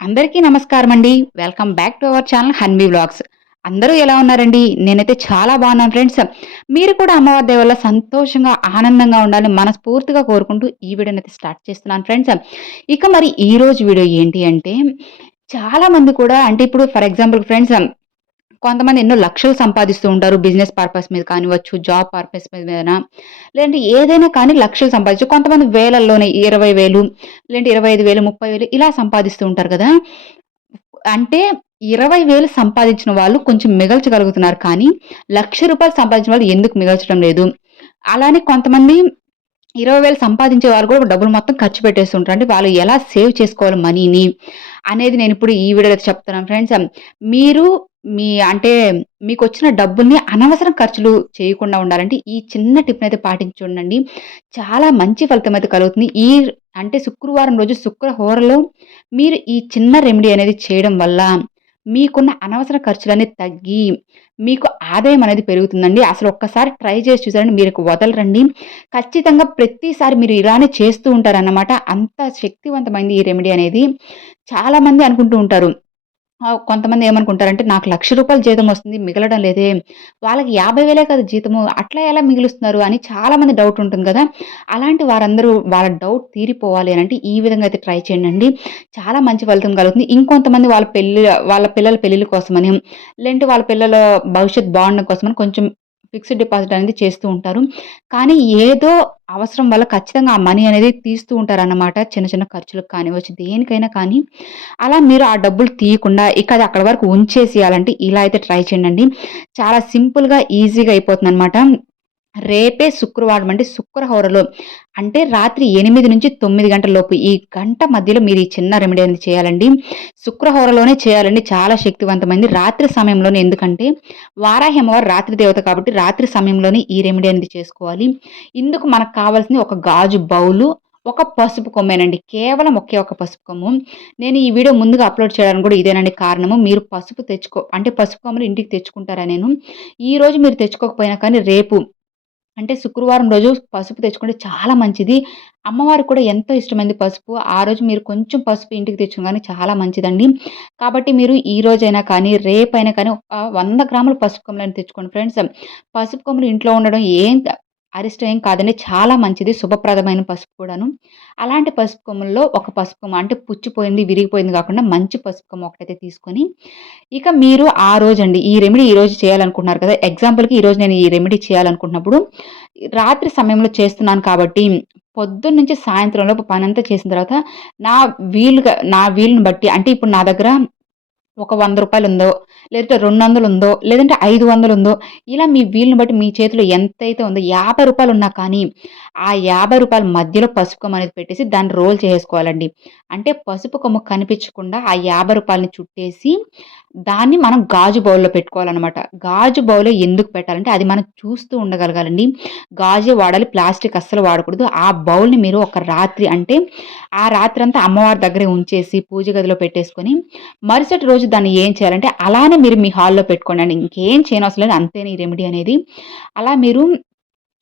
అందరికీ నమస్కారం అండి welcome back to our channel Hanbee blogs అందరూ ఎలా ఉన్నారండి? నేనైతే చాలా బాగున్నాను ఫ్రెండ్స్. మీరు కూడా అమ్మవారి దేవల్ల సంతోషంగా ఆనందంగా ఉండాలని మనస్ఫూర్తిగా కోరుకుంటూ ఈ వీడియోని అయితే స్టార్ట్ చేస్తున్నాను ఫ్రెండ్స్. ఇక మరి ఈరోజు వీడియో ఏంటి అంటే చాలా మంది కూడా అంటే ఇప్పుడు ఫర్ ఎగ్జాంపుల్ ఫ్రెండ్స్ కొంతమంది ఎన్నో లక్షలు సంపాదిస్తూ ఉంటారు బిజినెస్ పర్పస్ మీద కానివచ్చు జాబ్ పర్పస్ మీద లేదంటే ఏదైనా కానీ లక్షలు సంపాదించు కొంతమంది వేలల్లోనే ఇరవై వేలు లేదంటే ఇరవై ఐదు వేలు ముప్పై వేలు ఇలా సంపాదిస్తూ ఉంటారు కదా. అంటే ఇరవై వేలు సంపాదించిన వాళ్ళు కొంచెం మిగల్చగలుగుతున్నారు కానీ లక్ష రూపాయలు సంపాదించిన వాళ్ళు ఎందుకు మిగల్చడం లేదు? అలానే కొంతమంది ఇరవై వేలు సంపాదించే వారు కూడా డబ్బులు మొత్తం ఖర్చు పెట్టేస్తుంటారు. అంటే వాళ్ళు ఎలా సేవ్ చేసుకోవాలి మనీని అనేది నేను ఇప్పుడు ఈ వీడియోలో చెప్తున్నాను ఫ్రెండ్స్. మీరు మీ అంటే మీకు వచ్చిన డబ్బుల్ని అనవసరం ఖర్చులు చేయకుండా ఉండాలంటే ఈ చిన్న టిప్ని అయితే పాటించుండండి చాలా మంచి ఫలితం అయితే కలుగుతుంది. ఈ అంటే శుక్రవారం రోజు శుక్రహోరలో మీరు ఈ చిన్న రెమెడీ అనేది చేయడం వల్ల మీకున్న అనవసర ఖర్చులన్నీ తగ్గి మీకు ఆదాయం అనేది పెరుగుతుందండి. అసలు ఒక్కసారి ట్రై చేసి చూసారండి మీరు వదలరండి. ఖచ్చితంగా ప్రతిసారి మీరు ఇలానే చేస్తూ ఉంటారన్నమాట. అంత శక్తివంతమైంది ఈ రెమెడీ అనేది. చాలామంది అనుకుంటూ ఉంటారు కొంతమంది ఏమనుకుంటారంటే నాకు లక్ష రూపాయలు జీతం వస్తుంది మిగలడం లేదే. వాళ్ళకి యాభై వేలే కదా జీతము అట్లా ఎలా మిగులుస్తున్నారు? అని చాలా మంది డౌట్ ఉంటుంది కదా. అలాంటి వారందరూ వాళ్ళ డౌట్ తీరిపోవాలి అని అంటే ఈ విధంగా అయితే ట్రై చేయండి చాలా మంచి ఫలితం కలుగుతుంది. ఇంకొంతమంది వాళ్ళ పెళ్ళి వాళ్ళ పిల్లల పెళ్ళిళ్ళ కోసమని లేదంటే వాళ్ళ పిల్లల భవిష్యత్ బాగుండడం కోసమని కొంచెం ఫిక్స్డ్ డిపాజిట్ అనేది చేస్తూ ఉంటారు. కానీ ఏదో అవసరం వల్ల ఖచ్చితంగా ఆ మనీ అనేది తీస్తూ ఉంటారన్నమాట చిన్న చిన్న ఖర్చులకు కానివచ్చు దేనికైనా కానీ. అలా మీరు ఆ డబ్బులు తీయకుండా ఇక అది అక్కడ వరకు ఉంచేసేయాలంటే ఇలా అయితే ట్రై చేయండి. చాలా సింపుల్గా ఈజీగా అయిపోతుంది అనమాట రేపే శుక్రవారం అంటే శుక్రహోరలో అంటే రాత్రి ఎనిమిది నుంచి తొమ్మిది గంటల లోపు ఈ గంట మధ్యలో మీరు ఈ చిన్న రెమెడీ అనేది చేయాలండి. శుక్రహోరలోనే చేయాలండి చాలా శక్తివంతమైంది. రాత్రి సమయంలోనే ఎందుకంటే వారాహి అమ్మవారు రాత్రి దేవత కాబట్టి రాత్రి సమయంలోనే ఈ రెమెడీ అనేది చేసుకోవాలి. ఇందుకు మనకు కావాల్సింది ఒక గాజు బౌలు ఒక పసుపు కొమ్మేనండి. కేవలం ఒకే ఒక పసుపు కొమ్ము. నేను ఈ వీడియో ముందుగా అప్లోడ్ చేయడానికి కూడా ఇదేనండి కారణము. మీరు పసుపు తెచ్చుకో అంటే పసుపు కొమ్మలు ఇంటికి తెచ్చుకుంటారా నేను? ఈ రోజు మీరు తెచ్చుకోకపోయినా కానీ రేపు అంటే శుక్రవారం రోజు పసుపు తెచ్చుకుంటే చాలా మంచిది. అమ్మవారికి కూడా ఎంతో ఇష్టమైంది పసుపు. ఆ రోజు మీరు కొంచెం పసుపు ఇంటికి తెచ్చుకోగానే చాలా మంచిదండి. కాబట్టి మీరు ఈ రోజైనా కానీ రేపైనా కానీ వంద గ్రాముల పసుపు కొమ్మలని తెచ్చుకోండి ఫ్రెండ్స్. పసుపు కొమ్మలు ఇంట్లో ఉండడం ఏం అరిష్టం ఏం కాదండి. చాలా మంచిది. శుభప్రదమైన పసుపు కూడాను. అలాంటి పసుపు కొమ్మల్లో ఒక పసుపు కొమ్మ అంటే పుచ్చిపోయింది విరిగిపోయింది కాకుండా మంచి పసుపు కొమ్మ ఒకటైతే తీసుకొని ఇక మీరు ఆ రోజు అండి ఈ రెమెడీ ఈ రోజు చేయాలనుకుంటున్నారు కదా. ఎగ్జాంపుల్కి ఈరోజు నేను ఈ రెమెడీ చేయాలనుకుంటున్నప్పుడు రాత్రి సమయంలో చేస్తున్నాను కాబట్టి పొద్దున్న నుంచి సాయంత్రం లోపు పని అంతా చేసిన తర్వాత నా వీలుగా నా వీలుని బట్టి అంటే ఇప్పుడు నా దగ్గర ఒక వంద రూపాయలు ఉందో లేదంటే రెండు వందలు ఉందో లేదంటే ఐదు వందలు ఉందో ఇలా మీ వీలుని బట్టి మీ చేతిలో ఎంతైతే ఉందో యాభై రూపాయలు ఉన్నా కానీ ఆ యాభై రూపాయల మధ్యలో పసుపు అనేది పెట్టేసి దాన్ని రోల్ చేసుకోవాలండి అంటే పసుపు కొమ్మ కనిపించకుండా ఆ యాభై రూపాయలని చుట్టేసి దాన్ని మనం గాజు బౌల్లో పెట్టుకోవాలన్నమాట. గాజు బౌల్లో ఎందుకు పెట్టాలంటే అది మనం చూస్తూ ఉండగలగాలండి. గాజే వాడాలి ప్లాస్టిక్ అస్సలు వాడకూడదు. ఆ బౌల్ని మీరు ఒక రాత్రి అంటే ఆ రాత్రి అంతా అమ్మవారి దగ్గరే ఉంచేసి పూజ గదిలో పెట్టేసుకొని మరుసటి రోజు దాన్ని ఏం చేయాలంటే అలానే మీరు మీ హాల్లో పెట్టుకోండి. ఇంకేం చేయనవసరం లేదు. అంతేనే ఈ రెమెడీ అనేది. అలా మీరు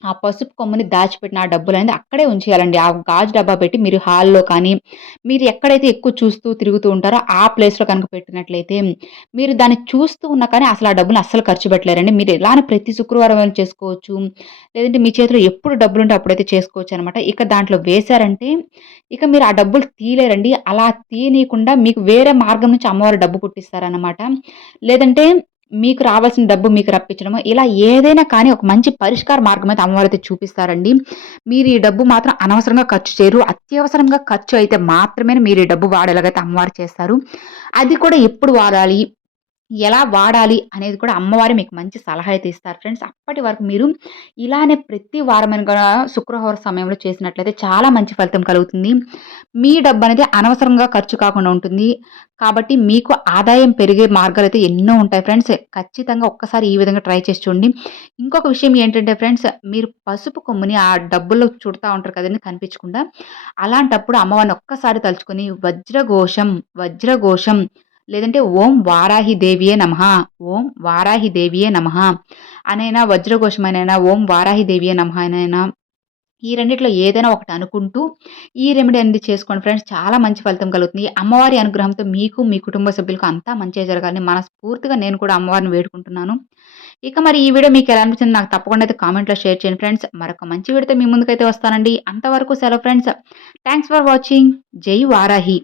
ఆ పసుపు కొమ్మని దాచిపెట్టిన ఆ డబ్బులు అనేది అక్కడే ఉంచేయాలండి. ఆ గాజు డబ్బా పెట్టి మీరు హాల్లో కానీ మీరు ఎక్కడైతే ఎక్కువ చూస్తూ తిరుగుతూ ఉంటారో ఆ ప్లేస్లో కనుక పెట్టినట్లయితే మీరు దాన్ని చూస్తూ ఉన్నా కానీ అసలు ఆ డబ్బులు అస్సలు ఖర్చు పెట్టలేరండి. మీరు ఎలానే ప్రతి శుక్రవారం చేసుకోవచ్చు. లేదంటే మీ చేతిలో ఎప్పుడు డబ్బులు ఉంటే అప్పుడైతే చేసుకోవచ్చు అనమాట ఇక దాంట్లో వేశారంటే ఇక మీరు ఆ డబ్బులు తీయలేరండి. అలా తీయనీయకుండా మీకు వేరే మార్గం నుంచి అమ్మవారు డబ్బు కుట్టిస్తారనమాట లేదంటే మీకు రావాల్సిన డబ్బు మీకు రప్పించడము. ఇలా ఏదైనా కానీ ఒక మంచి పరిష్కార మార్గం అయితే అమ్మవారు అయితే చూపిస్తారండి. మీరు ఈ డబ్బు మాత్రం అనవసరంగా ఖర్చు చేయరు. అత్యవసరంగా ఖర్చు అయితే మాత్రమే మీరు ఈ డబ్బు వాడేలాగైతే అమ్మవారు చేస్తారు. అది కూడా ఎప్పుడు వాడాలి? ఎలా వాడాలి అనేది కూడా అమ్మవారి మీకు మంచి సలహా అయితే ఇస్తారు. ఫ్రెండ్స్ అప్పటి వరకు మీరు ఇలానే ప్రతి వారమైన కూడా శుక్రవారం సమయంలో చేసినట్లయితే చాలా మంచి ఫలితం కలుగుతుంది. మీ డబ్బు అనేది అనవసరంగా ఖర్చు కాకుండా ఉంటుంది. కాబట్టి మీకు ఆదాయం పెరిగే మార్గాలు అయితే ఎన్నో ఉంటాయి. ఫ్రెండ్స్ ఖచ్చితంగా ఒక్కసారి ఈ విధంగా ట్రై చేసి చూడండి. ఇంకొక విషయం ఏంటంటే ఫ్రెండ్స్ మీరు పసుపు కొమ్ముని ఆ డబ్బుల్లో చుడతా ఉంటారు కదండి కనిపించకుండా. అలాంటప్పుడు అమ్మవారిని ఒక్కసారి తలుచుకొని వజ్రఘోషం వజ్రఘోషం లేదంటే ఓం వారాహి దేవియే నమ ఓం వారాహి దేవియే నమ అనైనా వజ్రఘోషమైనైనా ఓం వారాహి దేవియే నమ అనైనా ఈ రెండిట్లో ఏదైనా ఒకటి అనుకుంటూ ఈ రెమెడీ అనేది చేసుకోండి ఫ్రెండ్స్. చాలా మంచి ఫలితం కలుగుతుంది. అమ్మవారి అనుగ్రహంతో మీకు మీ కుటుంబ సభ్యులకు అంతా మంచిగా జరగాలని మనస్ఫూర్తిగా నేను కూడా అమ్మవారిని వేడుకుంటున్నాను. ఇక మరి ఈ వీడియో మీకు ఎలా అనిపించింది నాకు తప్పకుండా అయితే కామెంట్లో షేర్ చేయండి ఫ్రెండ్స్. మరొక మంచి వీడియోతో మీ ముందుకైతే వస్తానండి. అంతవరకు సెలవు ఫ్రెండ్స్. Thanks for watching. జై వారాహి.